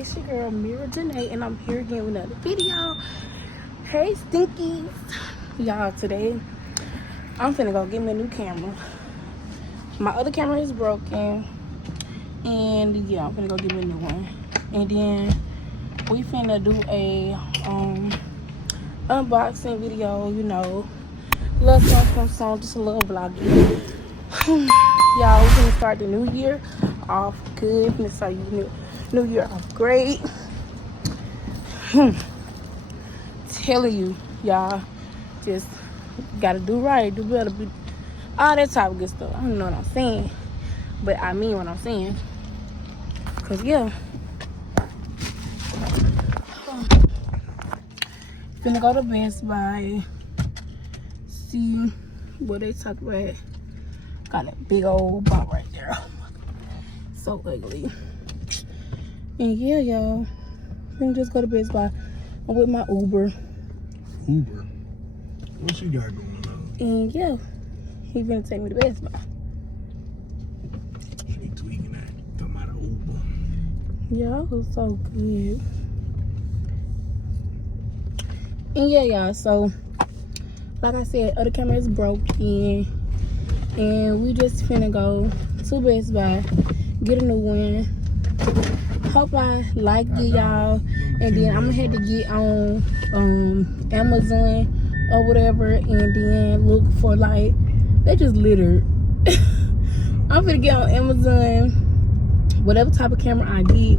It's your girl Mira Janae, and I'm here again with another video. Hey Stinkies, y'all. Today I'm finna go get me a new camera. My other camera is broken, and yeah, I'm finna go get me a new one. And then we finna do a unboxing video, you know, little something, just a little vlog. Y'all, we're gonna start the new year off good. We're gonna start the new year off great. Telling you, y'all, just gotta do right, do better, all that type of good stuff. I don't know what I'm saying, but I mean what I'm saying. Cause yeah, finna go to Best Buy, see what they talk about. Got that big old box right there. So ugly. And yeah, y'all, finna just go to Best Buy. I'm with my Uber. Uber? What you got going on? And yeah, he finna take me to Best Buy. She tweaking that. Talking about an Uber. Yeah, it was so good. And yeah, y'all, so like I said, other camera is broken. And we just finna go to Best Buy, get a new one. Hope I like it, y'all. And then I'm gonna have to get on Amazon or whatever, and then look for, like, they just littered. I'm gonna get on Amazon, whatever type of camera I get,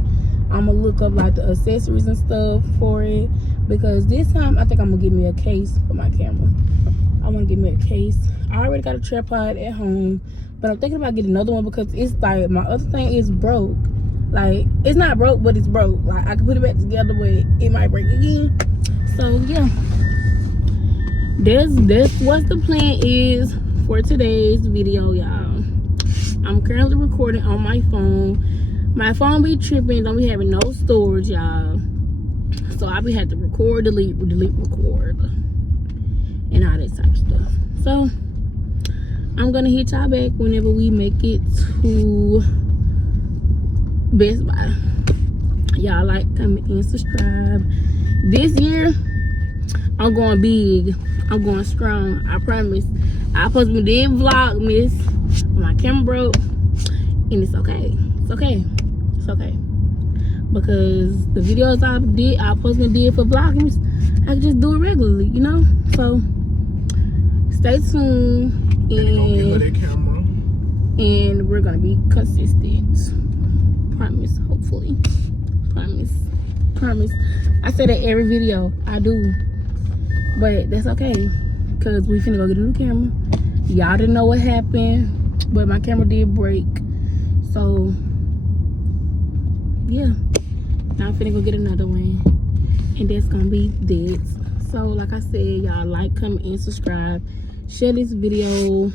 I'm gonna look up like the accessories and stuff for it, because this time I think I'm gonna get me a case for my camera. I want to get me a case. I already got a tripod at home, but I'm thinking about getting another one because it's like my other thing is broke. Like, it's not broke, but it's broke. Like, I can put it back together, but it might break again. So yeah, that's what the plan is for today's video, y'all. I'm currently recording on my phone. My phone be tripping, don't be having no storage, y'all. So I be had to record, delete, record, and all that type of stuff. So I'm gonna hit y'all back whenever we make it to Best Buy. Y'all like, comment, and subscribe. This year I'm going big, I'm going strong, I promise. I supposed to be Vlogmas, my camera broke, and it's okay. It's okay, because the videos I supposed did for Vlogmas, I can just do it regularly, you know. So stay tuned, and we're gonna be consistent. Promise, hopefully. Promise. I say that every video, I do, but that's okay, because we finna go get a new camera. Y'all didn't know what happened, but my camera did break. So yeah, now I'm finna go get another one, and that's gonna be that. So like I said, y'all like, comment, and subscribe. Share this video.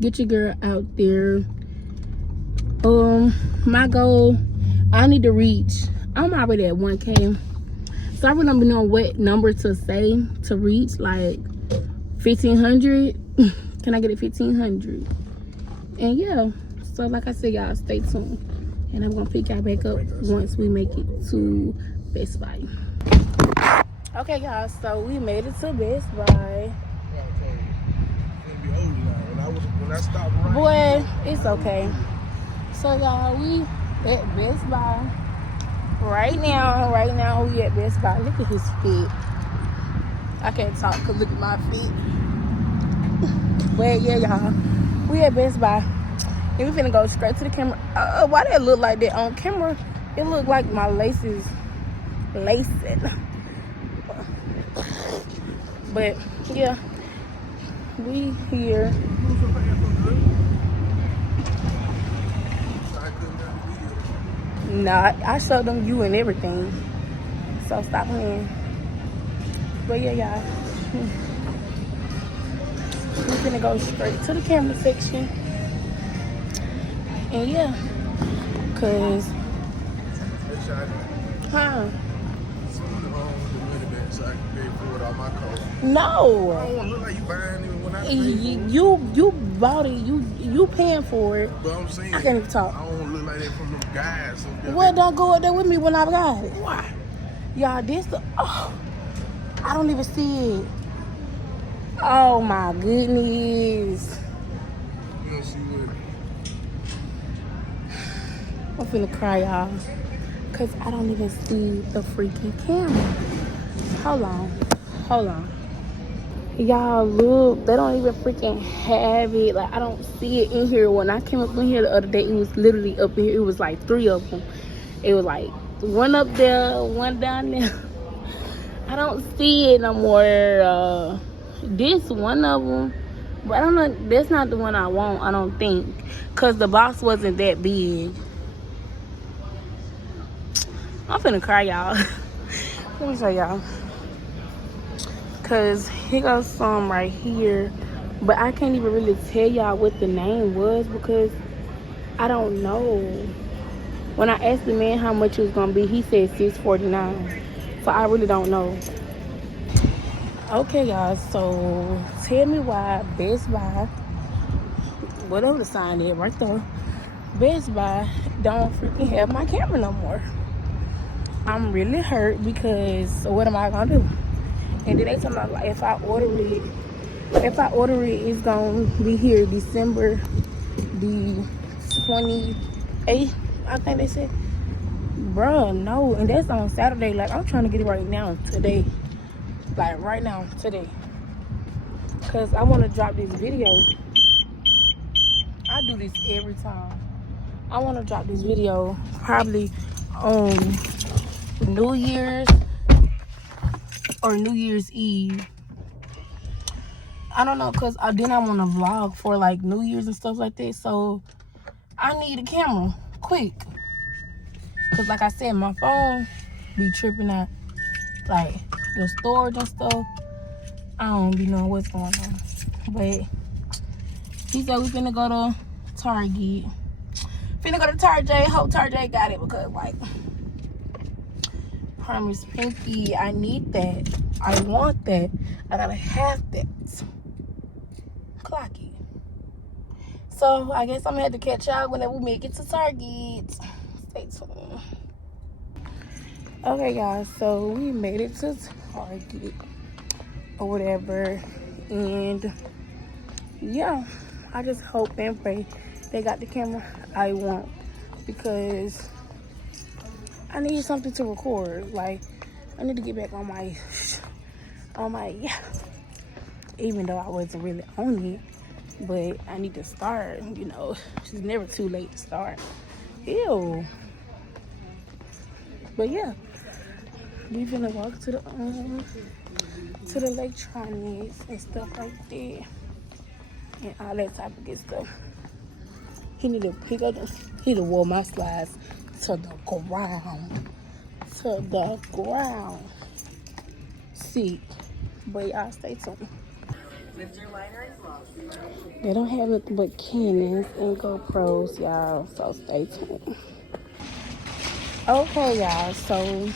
Get your girl out there. My goal, I need to reach, I'm already at 1K. So I really don't know what number to say to reach, like 1,500. Can I get it 1,500? And yeah, so like I said, y'all stay tuned. And I'm gonna pick y'all back up once we make it to Best Buy. Okay, y'all, so we made it to Best Buy. When I stopped running, boy, it's okay. So y'all, we at Best Buy right now we at Best Buy. Look at his feet. I can't talk because look at my feet. But yeah, y'all, we at Best Buy, and we finna go straight to the camera. Why that look like that on camera? It look like my laces lacing. But yeah, we here. Nah, I showed them you and everything, so stop playing. But yeah, y'all, we're gonna go straight to the camera section. And yeah, cause So I can pay for it on my car. no, I don't want to look like you buying it when to pay for it. You bought it. You paying for it. But I'm saying, I can't even talk. I don't look like that from them guys. So Well, don't go up there with me when I got it. Why? Y'all, I don't even see it. Oh my goodness. You don't see what? I'm finna cry, y'all. Cause I don't even see the freaking camera. Hold on. Y'all, look, they don't even freaking have it. Like, I don't see it in here. When I came up in here the other day, it was literally up in here. It was like 3 of them. It was like one up there, one down there. I don't see it no more. This one of them, but I don't know. That's not the one I want. I don't think, cause the box wasn't that big. I'm finna cry, y'all. Let me show y'all. Cause here goes some right here, but I can't even really tell y'all what the name was because I don't know. When I asked the man how much it was gonna be, he said $649. So I really don't know. Okay, y'all. So tell me why Best Buy, whatever the sign is right there, Best Buy don't freaking have my camera no more. I'm really hurt because what am I gonna do? And then they talking about, like, if I order it, it's gonna be here December the 28th, I think they said. Bruh, no, and that's on Saturday. Like, I'm trying to get it right now, today. Like, right now, today. Cause I want to drop this video. I do this every time. I want to drop this video probably on New Year's or New Year's Eve. I don't know, cause I want to vlog for like New Year's and stuff like that. So I need a camera quick. Cause like I said, my phone be tripping out, like the storage and stuff. I don't be knowing what's going on. But he said we finna go to Target. Hope Target got it because, like, promise Pinky, I need that. I want that. I gotta have that. Clock it. So I guess I'm gonna have to catch y'all whenever we make it to Target. Stay tuned. Okay, guys, so we made it to Target or whatever, and yeah, I just hope and pray they got the camera I want, because I need something to record. Like, I need to get back on my yeah, even though I wasn't really on it, but I need to start. You know, it's never too late to start. Ew. But yeah, we finna walk to the electronics and stuff like that, and all that type of good stuff. He need to pick up he need to roll my slides to the ground. See, but y'all stay tuned. They don't have nothing but Canons and GoPros, y'all, so stay tuned. Okay, y'all, so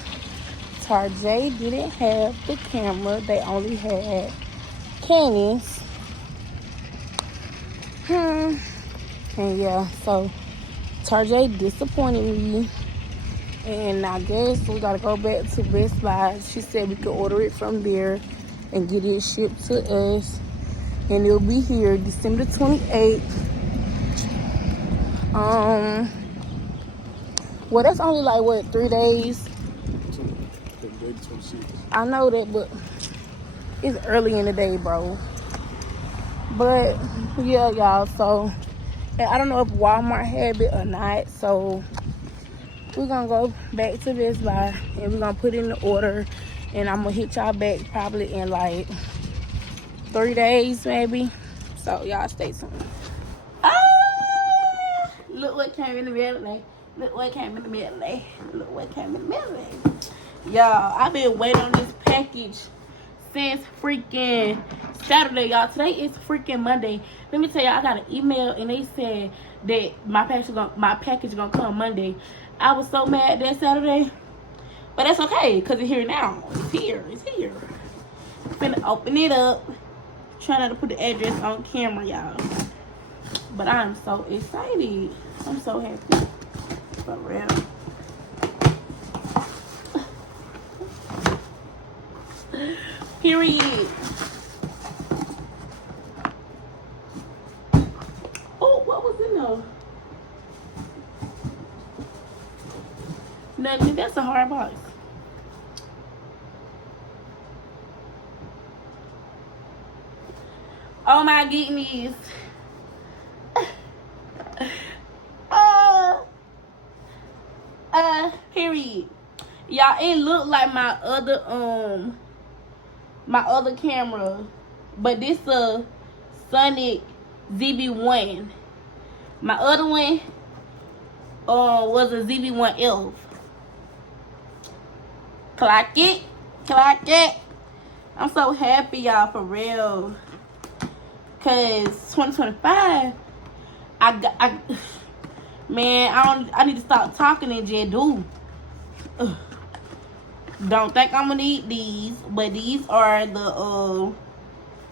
Tarjay didn't have the camera. They only had Canons. And yeah, so Tarjay disappointed me. And I guess we gotta go back to Best Buy. She said we could order it from there and get it shipped to us. And it'll be here December 28th. Well, that's only like, what, 3 days? I know that, but it's early in the day, bro. But yeah, y'all, so, and I don't know if Walmart have it or not, so we're gonna go back to Best Buy and we're gonna put in the order, and I'm gonna hit y'all back probably in like 3 days maybe. So y'all stay tuned. Look what came in the middle. Look what came in the middle. Look what came in the middle. Y'all, I've been waiting on this package since freaking Saturday, y'all. Today is freaking Monday. Let me tell y'all, I got an email and they said that my package gonna come Monday. I was so mad that Saturday, but that's okay because it's here now. It's here. I'm finna open it up Try not to put the address on camera, y'all. But I'm so excited. I'm so happy. For real. Period. Oh, what was in there? Nothing. That's a hard box. Oh my goodness. Period. Y'all, it looked like my other camera, but this a SONY ZV1. My other one was a ZV-1F. Clock it. Clock it. I'm so happy, y'all, for real. Cause 2025, man, I need to stop talking and just do. Don't think I'm gonna need these, but these are the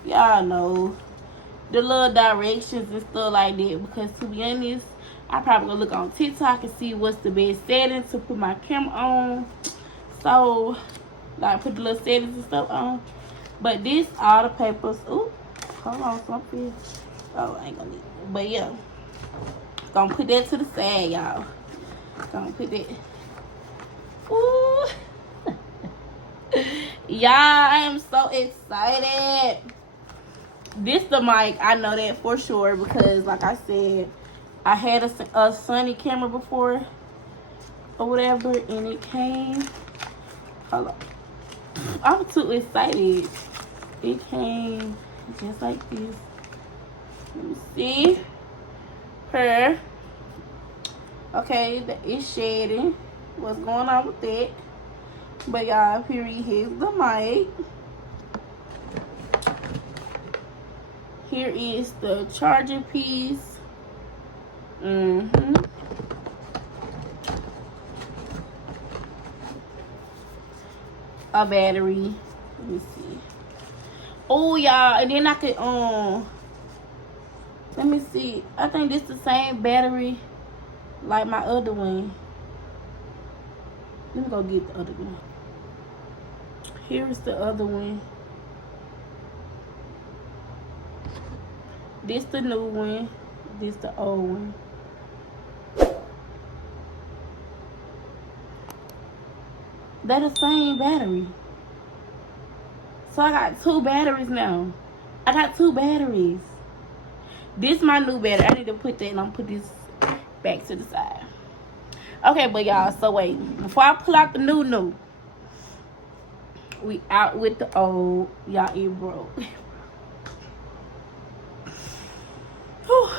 y'all know, the little directions and stuff like that. Because to be honest, I probably gonna look on TikTok and see what's the best setting to put my camera on. So, like, put the little settings and stuff on. But this, all the papers. Ooh, hold on, something. Oh, I ain't gonna need it. But yeah, gonna put that to the side, y'all. Gonna put that. Ooh. Y'all, I am so excited. This the mic, I know that for sure, because like I said, I had a SONY camera before or whatever, and it came. Hold on. I'm too excited. It came just like this. Let me see. Her. Okay, it's shading. What's going on with that? But y'all, period, here's the mic. Here is the charger piece. A battery. Let me see. Oh, y'all, and then I could let me see. I think this the same battery like my other one. Let me go get the other one. Here's the other one. This the new one. This the old one. They're the same battery. So I got two batteries now. I got two batteries. This my new battery. I need to put that, and I'm gonna put this back to the side. Okay, but y'all, so wait. Before I pull out the new, we out with the old. Y'all, it broke.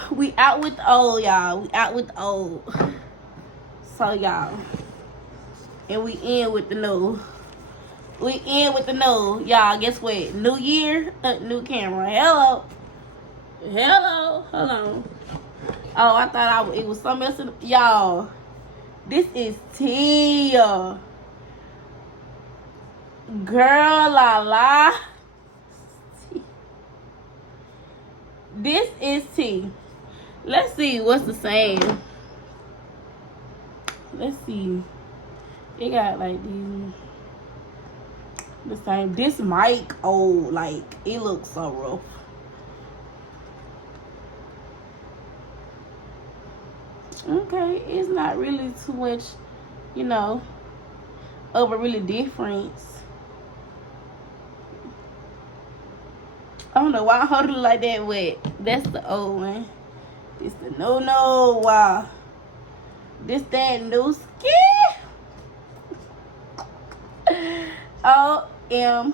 We out with the old, y'all. We out with the old. So, y'all. And we in with the new. We in with the new. Y'all, guess what? New year, new camera. Hello. Hello. Hold on. Oh, I thought it was something else. Y'all, this is Tia. Girl, la. This is T. Let's see what's the same. Let's see. It got like these. The same. This mic, oh, like, it looks so rough. Okay, it's not really too much, you know, of a really difference. I don't know why I hold it like that, but that's the old one. This the no. Wow. This that new skin. OMG.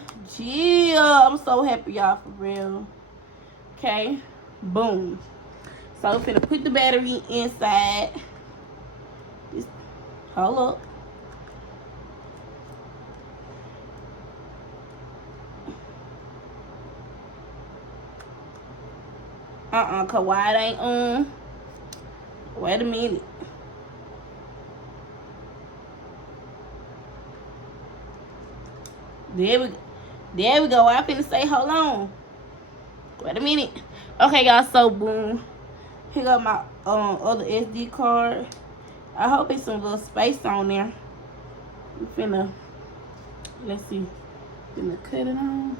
I'm so happy, y'all, for real. Okay. Boom. So I'm finna put the battery inside. Just hold up. Cause why it ain't on? Wait a minute. There we go. I finna say, hold on. Wait a minute. Okay, y'all. So boom. Here got my other SD card. I hope it's some little space on there. We finna, let's see. Finna cut it on.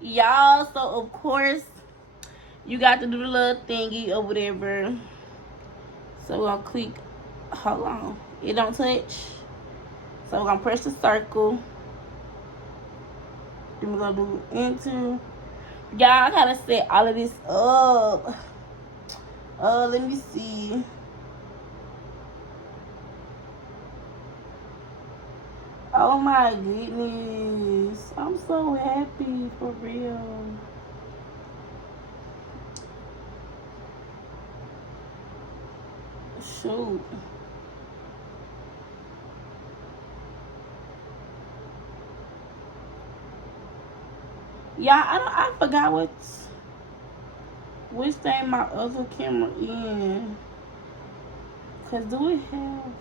Y'all, so of course you got to do the little thingy or whatever. So we're gonna click, hold on, it don't touch. So we're gonna press the circle. Then we're gonna do enter. Y'all, I gotta set all of this up. Let me see. Oh my goodness. I'm so happy, for real. Shoot. Yeah, I forgot which thing my other camera in. Cause do it have,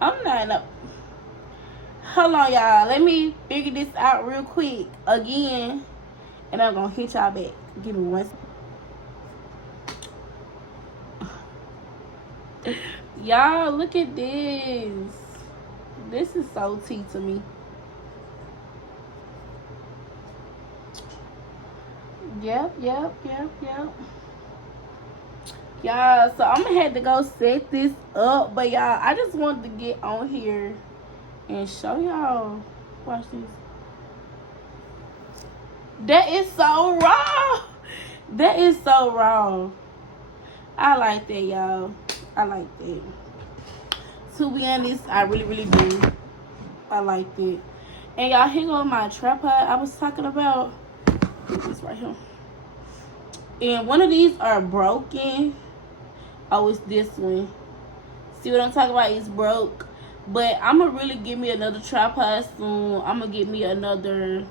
I'm not up. Hold on, y'all. Let me figure this out real quick again, and I'm gonna hit y'all back. Give me 1 second. Y'all, look at this. This is so tea to me. Yep. Y'all, so I'm gonna have to go set this up, but y'all, I just wanted to get on here and show y'all. Watch this. That is so raw. That is so raw. I like that, y'all. I like that. To be honest, I really do. I like that. And y'all, here go my tripod I was talking about. This right here. And one of these are broken. Oh, it's this one. See what I'm talking about? It's broke. But I'm gonna really get me another tripod soon. I'm gonna get me another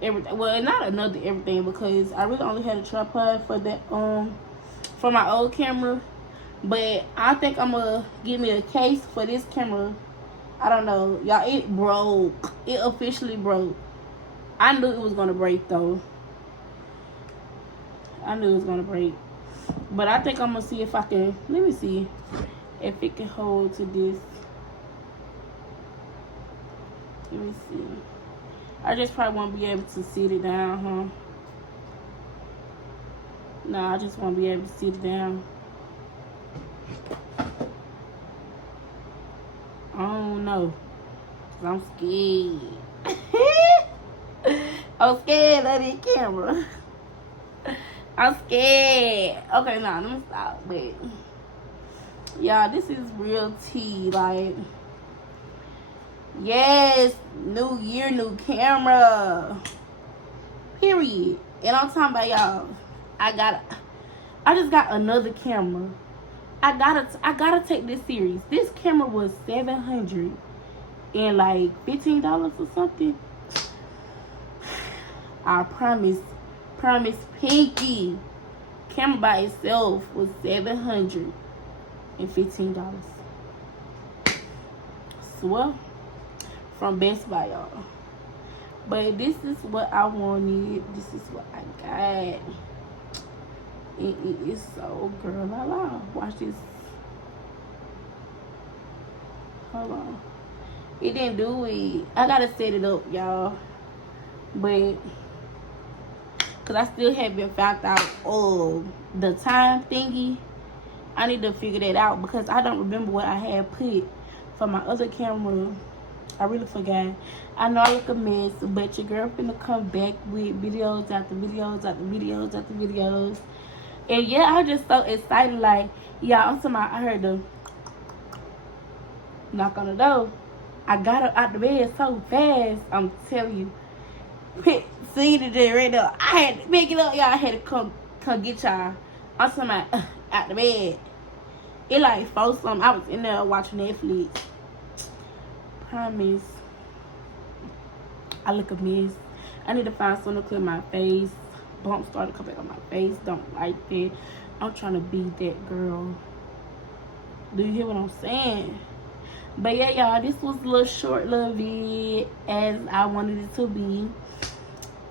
everything. Well, not another everything, because I really only had a tripod for that for my old camera. But I think I'm gonna get me a case for this camera. I don't know, y'all. It broke. It officially broke. I knew it was gonna break though. I knew it was gonna break. But I think I'm gonna see if I can. Let me see if it can hold to this. Let me see. I just probably won't be able to sit it down, huh? No, I just won't be able to sit it down. I don't know. 'Cause I'm scared. I'm scared of this camera. I'm scared. Okay, nah, let me stop. But y'all, this is real tea. Like, yes, new year, new camera. Period. And I'm talking about, y'all, I just got another camera. I gotta take this serious. This camera was $715 or something. I promise pinky. Camera by itself was $715. Swear, from Best Buy, y'all. But this is what I wanted. This is what I got. It is so girl la la. Watch this. Hold on. It didn't do it. I gotta set it up, y'all. But because I still haven't found out the time thingy. I need to figure that out because I don't remember what I had put for my other camera. I really forgot. I know I look a mess, but your girl finna come back with videos after videos after videos after videos. And yeah, I'm just so excited. Like, yeah, I'm talking about, I heard the knock on the door. I got her out the bed so fast. I'm telling you. See it there right there. I had to pick it up, y'all. I had to come get y'all. I'm talking about out the bed. It like 4 something. I was in there watching Netflix. Promise. I look a mess. I need to find something to clear my face. Bumps started to come back on my face. Don't like that. I'm trying to be that girl. Do you hear what I'm saying? But yeah, y'all, this was a little short little vid as I wanted it to be.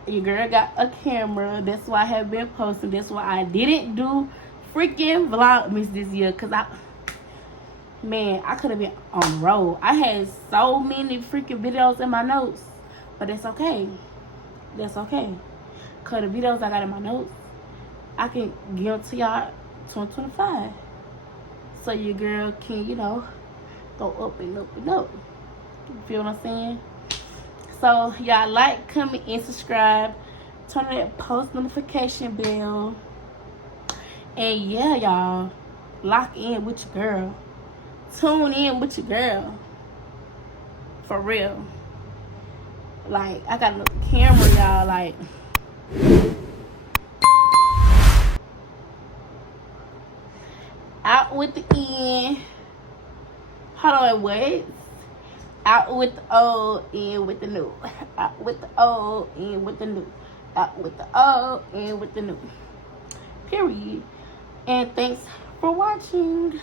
Your girl got a camera. That's why I have been posting. That's why I didn't do freaking Vlogmas this year. Because I could have been on the road. I had so many freaking videos in my notes. But that's okay. That's okay. Because the videos I got in my notes, I can give them to y'all 2025. So your girl can, go up and up and up. You feel what I'm saying? So y'all like, comment, and subscribe. Turn on that post notification bell. And yeah, y'all, lock in with your girl. Tune in with your girl. For real. Like, I got a little camera, y'all. Like, out with the end. Hold on, wait. Out with the old, in with the new. Out with the old, in with the new. Out with the old, in with the new. Period. And thanks for watching.